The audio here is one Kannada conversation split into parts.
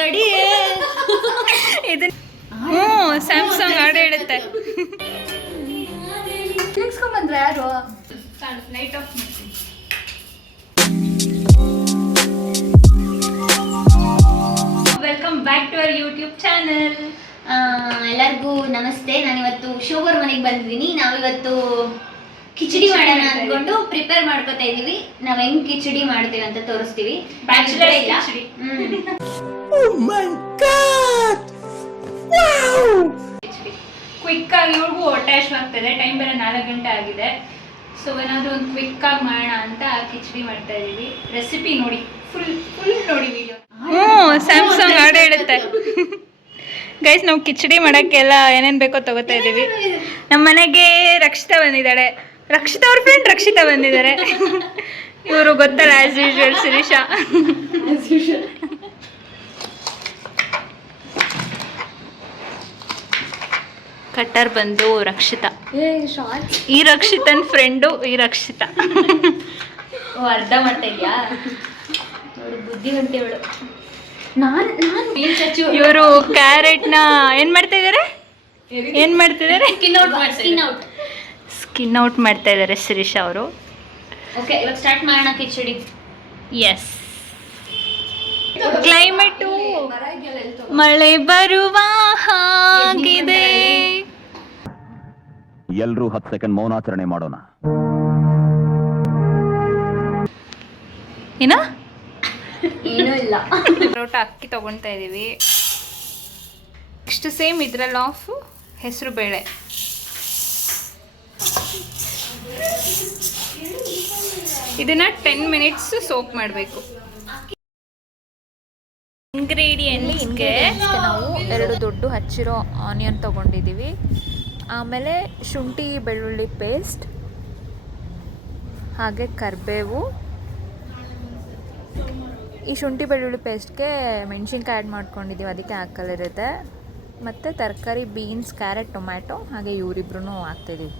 ತಡಿ ಇದು ಸ್ಯಾಮ್ಸಂಗ್ ಹಾಡು ಹೇಳುತ್ತೆ. ಬಂದ್ರೆ ಯಾರು light off welcome back to our YouTube channel. ಎಲ್ಲರಿಗೂ ನಮಸ್ತೆ. ನಾನಿವತ್ತು ಶೋಭರ್ ಮನೆಗೆ ಬಂದಿದ್ದೀನಿ. ನಾವಿವತ್ತು ಕಿಚಡಿ ಮಾಡೋಣ ಅನ್ಕೊಂಡು ಪ್ರಿಪೇರ್ ಮಾಡ್ಕೊತಾ ಇದೀವಿ. ನಾವ್ ಹೆಂಗ್ ಕಿಚಡಿ ಮಾಡ್ತೀವಿ ಅಂತ ತೋರಿಸ್ತೀವಿ. ಕ್ವಿಕ್ ಆಗಿ ಇವ್ರಿಗೂ ಹೊಟ್ಟೆ ಆಗ್ತದೆ. ಟೈಮ್ ಬೇರೆ 4 ಗಂಟೆ ಆಗಿದೆ. ಸೊ ಏನಾದರೂ ಒಂದು ಕ್ವಿಕ್ ಆಗಿ ಮಾಡೋಣ ಅಂತ ಕಿಚಡಿ ಮಾಡ್ತಾ ಇದೀವಿ. ರೆಸಿಪಿ ನೋಡಿ, ಫುಲ್ ನೋಡಿ ವಿಡಿಯೋ. ಸ್ಯಾಮ್ಸಂಗ್ ಹಾಡು ಹೇಳುತ್ತೆ. ಗೈಸ್, ನಾವು ಕಿಚಡಿ ಮಾಡೋಕ್ಕೆಲ್ಲ ಏನೇನು ಬೇಕೋ ತಗೋತಾ ಇದ್ದೀವಿ. ನಮ್ಮ ಮನೆಗೆ ರಕ್ಷಿತಾ ಬಂದಿದ್ದಾಳೆ. ರಕ್ಷಿತಾ ಅವ್ರ ಫ್ರೆಂಡ್ ರಕ್ಷಿತಾ ಬಂದಿದ್ದಾರೆ. ಇವರು ಗೊತ್ತಲ್ಲ, ಆಸ್ ಯೂಶುವಲ್ ಶಿರೀಷಾ. ಕಟ್ಟರ್ ಬಂದು ರಕ್ಷಿತಾ. ಈ ರಕ್ಷಿತನ್ ಫ್ರೆಂಡು ಈ ರಕ್ಷಿತಾ. ಅರ್ಧ ಮಾಡ್ತಾ ಇದೆಯಾ ನೋಡಿ, ಬುದ್ಧಿವಂತಿಗಳು. ಇವರು ಕ್ಯಾರೆಟ್ನ ಏನ್ ಮಾಡ್ತಾ ಇದ್ದಾರೆ? ಸ್ಕಿನ್ ಔಟ್ ಮಾಡ್ತಾ ಇದ್ದಾರೆ ಶಿರೀಷಾ ಅವರು. ಓಕೆ, ಇವಾಗ ಸ್ಟಾರ್ಟ್ ಮಾಡೋಣ ಕಿಚಡಿ. ಎಸ್, ಕ್ಲೈಮೇಟು ಮಳೆ ಬರುವ ಹಾಗಿದೆ. ಎಲ್ಲರೂ 10 ಸೆಕೆಂಡ್ ಮೌನಾಚರಣೆ ಮಾಡೋಣ. ಏನೋ ಏನೂ ಇಲ್ಲ. ಪರೋಟ ಅಕ್ಕಿ ತಗೊಳ್ತಾ ಇದೀವಿ. ನೆಕ್ಸ್ಟ್ ಸೇಮ್ ಇದ್ರಲ್ಲಿ ಆಫ್ ಹೆಸರು ಬೇಳೆ. ಇದನ್ನ 10 ಮಿನಿಟ್ಸ್ ಸೋಕ್ ಮಾಡಬೇಕು. ಇಂಗ್ರೀಡಿಯೆಂಟ್ಸ್ಗೆ ನಾವು 2 ದೊಡ್ಡ ಹಚ್ಚಿರೋ ಆನಿಯನ್ ತಗೊಂಡಿದ್ದೀವಿ. ಆಮೇಲೆ ಶುಂಠಿ ಬೆಳ್ಳುಳ್ಳಿ ಪೇಸ್ಟ್, ಹಾಗೆ ಕರಿಬೇವು. ಈ ಶುಂಠಿ ಬೆಳ್ಳುಳ್ಳಿ ಪೇಸ್ಟ್ಗೆ ಮೆಣಸಿನ್ಕಾಯಿ ಆ್ಯಡ್ ಮಾಡ್ಕೊಂಡಿದ್ದೀವಿ, ಅದಕ್ಕೆ ಹಾಕಲಿರುತ್ತೆ. ಮತ್ತು ತರಕಾರಿ ಬೀನ್ಸ್, ಕ್ಯಾರೆಟ್, ಟೊಮ್ಯಾಟೊ, ಹಾಗೆ ಇವರಿಬ್ರು ಹಾಕ್ತಿದ್ದೀವಿ.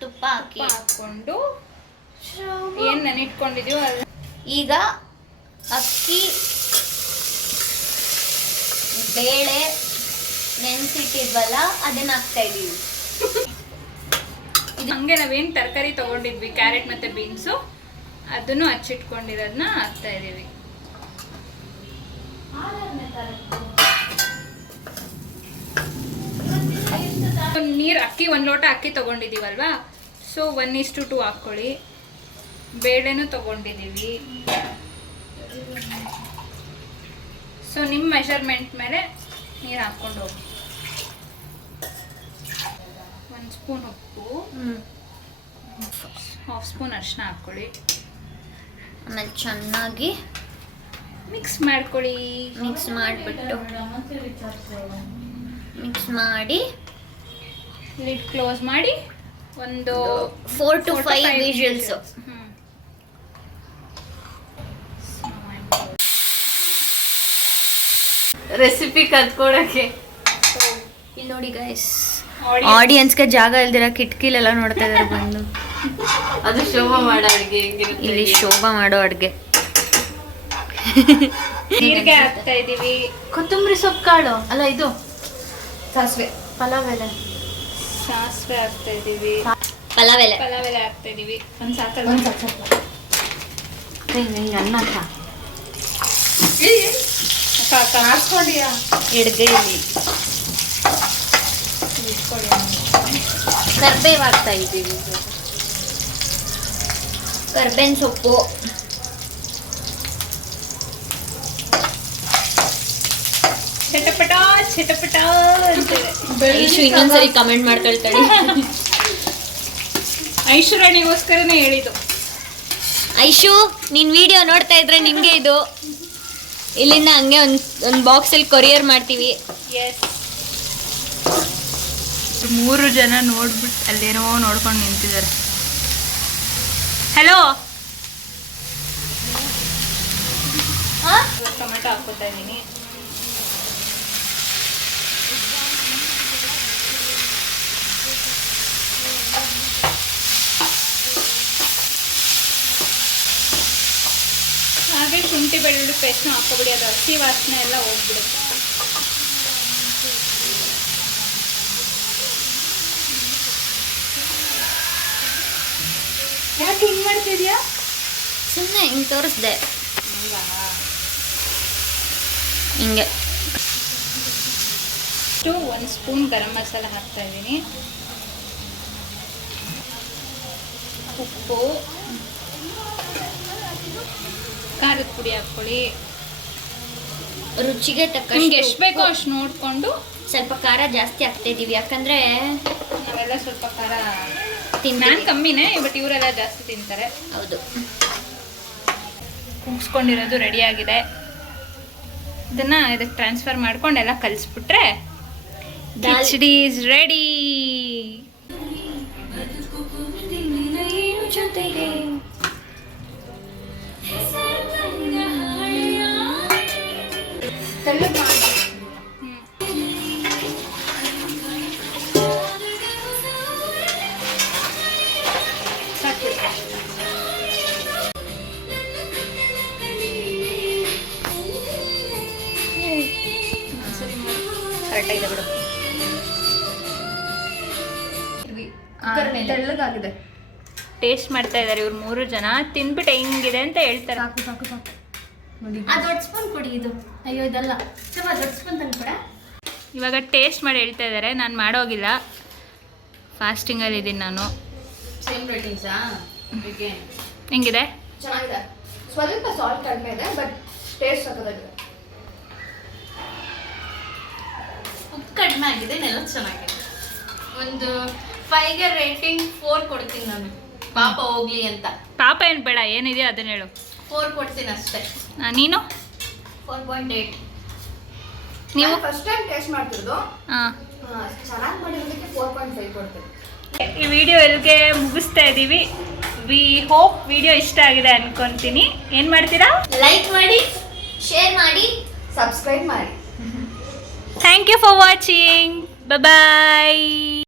ತುಪ್ಪ ಹಾಕ್ಕೊಂಡು ಏನು ನೆನಿಟ್ಕೊಂಡಿದ್ದೀವಿ ಅದು. ಈಗ ಅಕ್ಕಿ ಬೇಳೆ ನೆನೆಸಿಟ್ಟಿದ್ವಲ್ಲ ಅದನ್ನ ಹಾಕ್ತಾ ಇದೀವಿ. ಇದು ಹಂಗೆ ನಾವೇನು ತರಕಾರಿ ತೊಗೊಂಡಿದ್ವಿ, ಕ್ಯಾರೆಟ್ ಮತ್ತು ಬೀನ್ಸು, ಅದನ್ನು ಹಚ್ಚಿಟ್ಕೊಂಡಿರೋದನ್ನ ಹಾಕ್ತಾ ಇದ್ದೀವಿ. ನೀರು, ಅಕ್ಕಿ 1 ಲೋಟ ಅಕ್ಕಿ ತೊಗೊಂಡಿದ್ದೀವಲ್ವಾ, ಸೊ 1:2 ಹಾಕ್ಕೊಳ್ಳಿ. ಬೇಳೆನೂ ತೊಗೊಂಡಿದ್ದೀವಿ. ಸೊ ನಿಮ್ಮ ಮೆಷರ್ಮೆಂಟ್ ಮೇಲೆ ನೀರು ಹಾಕ್ಕೊಂಡು ಹೋಗಿ. 1 ಸ್ಪೂನ್ ಉಪ್ಪು, 1/2 ಸ್ಪೂನ್ ಅರಿಶಿನ ಹಾಕ್ಕೊಳ್ಳಿ. ಆಮೇಲೆ ಚೆನ್ನಾಗಿ ಮಿಕ್ಸ್ ಮಾಡ್ಕೊಳ್ಳಿ. ಮಿಕ್ಸ್ ಮಾಡಿ ಲಿಡ್ ಕ್ಲೋಸ್ ಮಾಡಿ ಒಂದು 4 to 5 ವಿಷಲ್ಸ್. ರೆಸಿಪಿ ಕಲ್ತ್ಕೊಳಕ್ಕೆ ಇಲ್ಲಿ ನೋಡಿ ಗೈಸ್, ಆಡಿಯನ್ಸ್ಗೆ ಜಾಗ ಇಲ್ದಿರ ಕಿಟಕಿಲೆಲ್ಲ ನೋಡ್ತಾ ಇದಾರೆ ಬಂದು. ಅದು ಶೋಭಾ ಮಾಡೋ ಅಡುಗೆ. ಇಲ್ಲಿ ಶೋಭಾ ಮಾಡೋ ಅಡುಗೆ. ನೀರಿಗೆ ಹಾಕ್ತಾ ಇದೀವಿ. ಕೊತ್ತಂಬರಿ ಸೊಪ್ಪು ಕಾಳು ಅಲ್ಲ, ಇದು ಸಾಸಿವೆ, ಪಲಾವ್ ಎಲೆ. ಸಾಸಿವೆ ಹಾಕ್ತಾ ಇದೀವಿ. ಪಲಾವ್ ಎಲೆ ಹಾಕ್ತಾ ಇದೀವಿ. ಒಂದು ಸಾಕಲ್ಲ, ಅನ್ನ ಹಾಕ್ಕೊಂಡಿಯಾ ಎಡ್ಗೆ. ಕರ್ಬೇವು ಹಾಕ್ತಾ ಇದ್ದೀವಿ. ಕರ್ಬೇವಿನ ಸೊಪ್ಪು, ಚಟಪಟ ಐಶು ಇನ್ನೊಂದ್ಸರಿ ಕಮೆಂಟ್ ಮಾಡ್ಕೊಳ್ತಾಳೆ. ಐಶ್ವರ್ಯನಿಗೋಸ್ಕರನೇ ಹೇಳಿದ್ದು. ಐಶು, ನೀನ್ ವಿಡಿಯೋ ನೋಡ್ತಾ ಇದ್ರೆ ನಿಮ್ಗೆ ಇದು ಇಲ್ಲಿಂದ ಹಂಗೆ ಒಂದು ಬಾಕ್ಸಲ್ಲಿ ಕೊರಿಯರ್ ಮಾಡ್ತೀವಿ. 3 ಜನ ನೋಡ್ಬಿಟ್ಟು ಅಲ್ಲೇನೋ ನೋಡ್ಕೊಂಡು ನಿಂತಿದ್ದಾರೆ. ಹಲೋ, ಟೊಮೆಟೊ ಹಾಕೋತಾ ಇದ್ದೀನಿ. ಹಾಗೆ ಶುಂಠಿ ಶುಂಠಿ ಬೆಳ್ಳುಳ್ಳಿ ಪೇಸ್ಟ್ನ ಹಾಕೋಬಿಡಿ, ಅದು ಹಸಿ ವಾಸನೆ ಎಲ್ಲ ಹೋಗ್ಬಿಡುತ್ತೆ. ಯಾಕೆ ಹಿಂಗೆ ಮಾಡ್ತಿದ್ಯಾ? ಸುಮ್ಮನೆ ಹಿಂಗೆ ತೋರಿಸ್ದೆ, ಹಿಂಗೆ. 1 ಸ್ಪೂನ್ ಗರಂ ಮಸಾಲ ಹಾಕ್ತಾ ಇದ್ದೀನಿ, ಉಪ್ಪು, ಖಾರದ ಪುಡಿ ಹಾಕ್ಕೊಳ್ಳಿ. ರುಚಿಗೆ ನಿಮ್ಗೆ ತಕ್ಕಷ್ಟು ಎಷ್ಟು ಬೇಕೋ ಅಷ್ಟು ನೋಡಿಕೊಂಡು. ಸ್ವಲ್ಪ ಖಾರ ಜಾಸ್ತಿ ಹಾಕ್ತಿದ್ದೀವಿ, ಯಾಕಂದರೆ ನಾವೆಲ್ಲ ಸ್ವಲ್ಪ ಖಾರ ತಿಂದು ನಾನು ಕಮ್ಮಿನೇ, ಬಟ್ ಇವರೆಲ್ಲ ಜಾಸ್ತಿ ತಿಂತಾರೆ. ಹೌದು. ಕೂಗಿಸ್ಕೊಂಡಿರೋದು ರೆಡಿಯಾಗಿದೆ. ಇದನ್ನು ಇದಕ್ಕೆ ಟ್ರಾನ್ಸ್ಫರ್ ಮಾಡ್ಕೊಂಡು ಎಲ್ಲ ಕಲಿಸ್ಬಿಟ್ರೆ ಕಿಚಡಿ ಇಸ್ ರೆಡಿ. ಕರೆಕ್ಟಾಗಿದೆ ಬಿಡು. ತೆಳ್ಳಗಾಗಿದೆ. ಟೇಸ್ಟ್ ಮಾಡ್ತಾ ಇದ್ದಾರೆ ಇವ್ರು 3 ಜನ. ತಿಂದ್ಬಿಟ್ಟು ಹೆಂಗಿದೆ ಅಂತ ಹೇಳ್ತಾರೆ. ಸಾಕು ಸಾಕು ಸಾಕು ನೋಡಿ. ಆ ದೊಡ್ಡ ಸ್ಪೂನ್ ಕೊಡಿ. ಇದು ಅಯ್ಯೋ ಇದಲ್ಲ, ಸ್ವಲ್ಪ ದೊಡ್ಡ ಸ್ಪೂನ್ ತಂದು ಕೊಡ. ಇವಾಗ ಟೇಸ್ಟ್ ಮಾಡಿ ಹೇಳ್ತಾ ಇದ್ದಾರೆ. ನಾನು ಮಾಡೋಗಿಲ್ಲ, ಫಾಸ್ಟಿಂಗಲ್ಲಿ ಇದ್ದೀನಿ ನಾನು. ಸೇಮ್ ರೇಟಿಂಗ್ಸಾ? ಹೆಂಗಿದೆ? ಚೆನ್ನಾಗಿದೆ. ಸ್ವಲ್ಪ ಸಾಲ್ಟ್ ಕಡಿಮೆ ಇದೆ, ಬಟ್ ಟೇಸ್ಟ್ ಸಕ್ಕತ್ತಾಗಿದೆ. ಉಪ್ಪು ಕಡಿಮೆ ಆಗಿದೆ, ನೆಲ ಚೆನ್ನಾಗಿದೆ. ಒಂದು 5ಗೆ ರೇಟಿಂಗ್ 4 ಕೊಡ್ತೀನಿ ನಾನು, ಪಾಪ ಹೋಗ್ಲಿ ಅಂತ. ಪಾಪ ಏನು ಬೇಡ, ಏನಿದೆಯೋ ಅದನ್ನ ಹೇಳು. 4 ಕೊಡ್ತೀನಿ ಅಷ್ಟೇ. ನೀನು 4.8. ನೀವು ಫಸ್ಟ್ ಟೈಮ್ ಟೇಸ್ಟ್ ಮಾಡ್ತಿರೋದು. ಹಾಂ, ಚೆನ್ನಾಗಿ ಮಾಡಿರೋದಕ್ಕೆ 4.5 ಕೊಡ್ತೀನಿ. ಈ ವಿಡಿಯೋ ಎಲ್ಲಿಗೆ ಮುಗಿಸ್ತಾ ಇದ್ದೀವಿ. ವಿ ಹೋಪ್ ವಿಡಿಯೋ ಇಷ್ಟ ಆಗಿದೆ ಅನ್ಕೊಂತೀನಿ. ಏನು ಮಾಡ್ತೀರಾ? ಲೈಕ್ ಮಾಡಿ, ಶೇರ್ ಮಾಡಿ, ಸಬ್ಸ್ಕ್ರೈಬ್ ಮಾಡಿ. Thank you for watching. Bye.